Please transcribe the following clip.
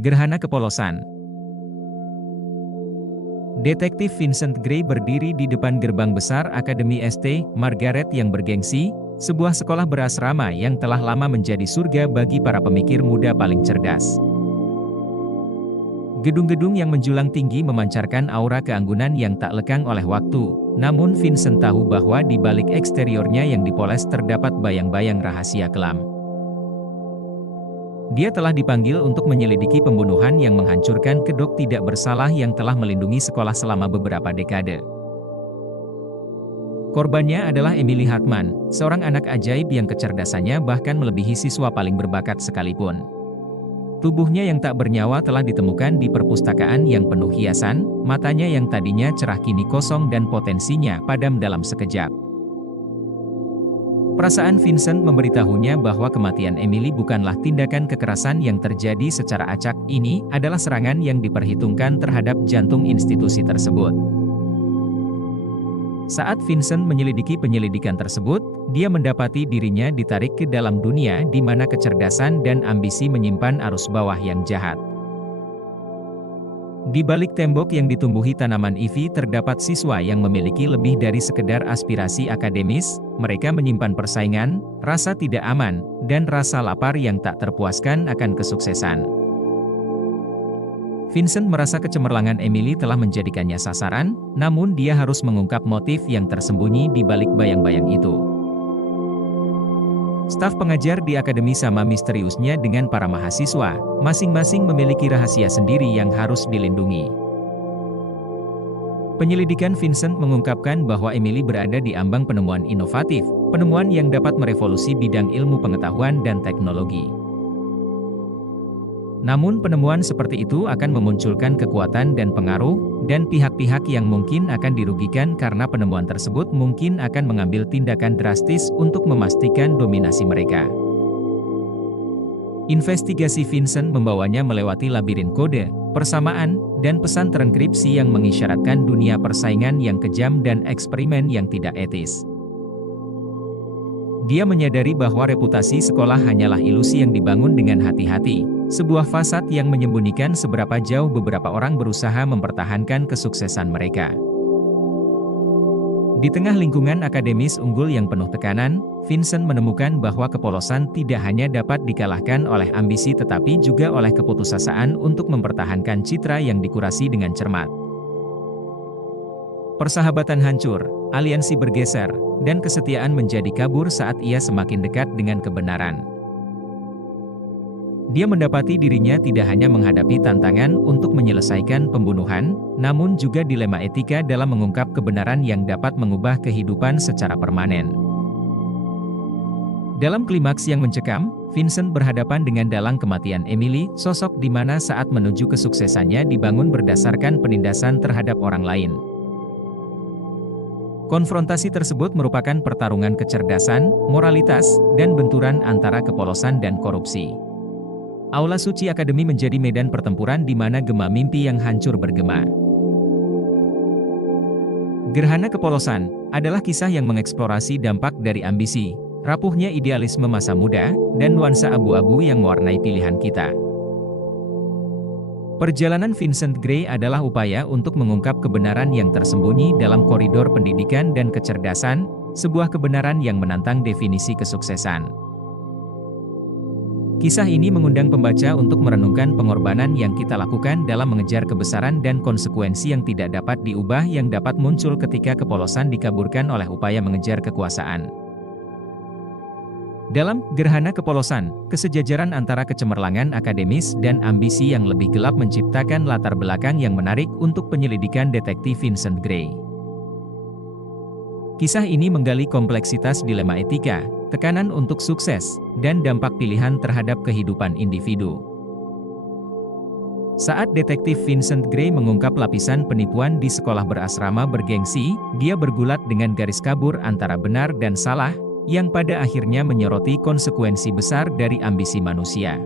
Gerhana Kepolosan. Detektif Vincent Gray berdiri di depan gerbang besar Akademi St. Margaret yang bergengsi, sebuah sekolah berasrama yang telah lama menjadi surga bagi para pemikir muda paling cerdas. Gedung-gedung yang menjulang tinggi memancarkan aura keanggunan yang tak lekang oleh waktu, namun Vincent tahu bahwa di balik eksteriornya yang dipoles terdapat bayang-bayang rahasia kelam. Dia telah dipanggil untuk menyelidiki pembunuhan yang menghancurkan kedok tidak bersalah yang telah melindungi sekolah selama beberapa dekade. Korbannya adalah Emily Hartman, seorang anak ajaib yang kecerdasannya bahkan melebihi siswa paling berbakat sekalipun. Tubuhnya yang tak bernyawa telah ditemukan di perpustakaan yang penuh hiasan, matanya yang tadinya cerah kini kosong dan potensinya padam dalam sekejap. Perasaan Vincent memberitahunya bahwa kematian Emily bukanlah tindakan kekerasan yang terjadi secara acak, ini adalah serangan yang diperhitungkan terhadap jantung institusi tersebut. Saat Vincent menyelidiki penyelidikan tersebut, dia mendapati dirinya ditarik ke dalam dunia di mana kecerdasan dan ambisi menyimpan arus bawah yang jahat. Di balik tembok yang ditumbuhi tanaman ivy terdapat siswa yang memiliki lebih dari sekedar aspirasi akademis, mereka menyimpan persaingan, rasa tidak aman, dan rasa lapar yang tak terpuaskan akan kesuksesan. Vincent merasa kecemerlangan Emily telah menjadikannya sasaran, namun dia harus mengungkap motif yang tersembunyi di balik bayang-bayang itu. Staf pengajar di akademi sama misteriusnya dengan para mahasiswa, masing-masing memiliki rahasia sendiri yang harus dilindungi. Penyelidikan Vincent mengungkapkan bahwa Emily berada di ambang penemuan inovatif, penemuan yang dapat merevolusi bidang ilmu pengetahuan dan teknologi. Namun penemuan seperti itu akan memunculkan kekuatan dan pengaruh, dan pihak-pihak yang mungkin akan dirugikan karena penemuan tersebut mungkin akan mengambil tindakan drastis untuk memastikan dominasi mereka. Investigasi Vincent membawanya melewati labirin kode, persamaan, dan pesan terenkripsi yang mengisyaratkan dunia persaingan yang kejam dan eksperimen yang tidak etis. Dia menyadari bahwa reputasi sekolah hanyalah ilusi yang dibangun dengan hati-hati, sebuah fasad yang menyembunyikan seberapa jauh beberapa orang berusaha mempertahankan kesuksesan mereka. Di tengah lingkungan akademis unggul yang penuh tekanan, Vincent menemukan bahwa kepolosan tidak hanya dapat dikalahkan oleh ambisi tetapi juga oleh keputusasaan untuk mempertahankan citra yang dikurasi dengan cermat. Persahabatan hancur, aliansi bergeser, dan kesetiaan menjadi kabur saat ia semakin dekat dengan kebenaran. Dia mendapati dirinya tidak hanya menghadapi tantangan untuk menyelesaikan pembunuhan, namun juga dilema etika dalam mengungkap kebenaran yang dapat mengubah kehidupan secara permanen. Dalam klimaks yang mencekam, Vincent berhadapan dengan dalang kematian Emily, sosok di mana saat menuju kesuksesannya dibangun berdasarkan penindasan terhadap orang lain. Konfrontasi tersebut merupakan pertarungan kecerdasan, moralitas, dan benturan antara kepolosan dan korupsi. Aula Suci Akademi menjadi medan pertempuran di mana gema mimpi yang hancur bergema. Gerhana Kepolosan adalah kisah yang mengeksplorasi dampak dari ambisi, rapuhnya idealisme masa muda, dan nuansa abu-abu yang mewarnai pilihan kita. Perjalanan Vincent Gray adalah upaya untuk mengungkap kebenaran yang tersembunyi dalam koridor pendidikan dan kecerdasan, sebuah kebenaran yang menantang definisi kesuksesan. Kisah ini mengundang pembaca untuk merenungkan pengorbanan yang kita lakukan dalam mengejar kebesaran dan konsekuensi yang tidak dapat diubah yang dapat muncul ketika kepolosan dikaburkan oleh upaya mengejar kekuasaan. Dalam Gerhana Kepolosan, kesejajaran antara kecemerlangan akademis dan ambisi yang lebih gelap menciptakan latar belakang yang menarik untuk penyelidikan detektif Vincent Gray. Kisah ini menggali kompleksitas dilema etika, tekanan untuk sukses, dan dampak pilihan terhadap kehidupan individu. Saat detektif Vincent Gray mengungkap lapisan penipuan di sekolah berasrama bergengsi, dia bergulat dengan garis kabur antara benar dan salah, yang pada akhirnya menyoroti konsekuensi besar dari ambisi manusia.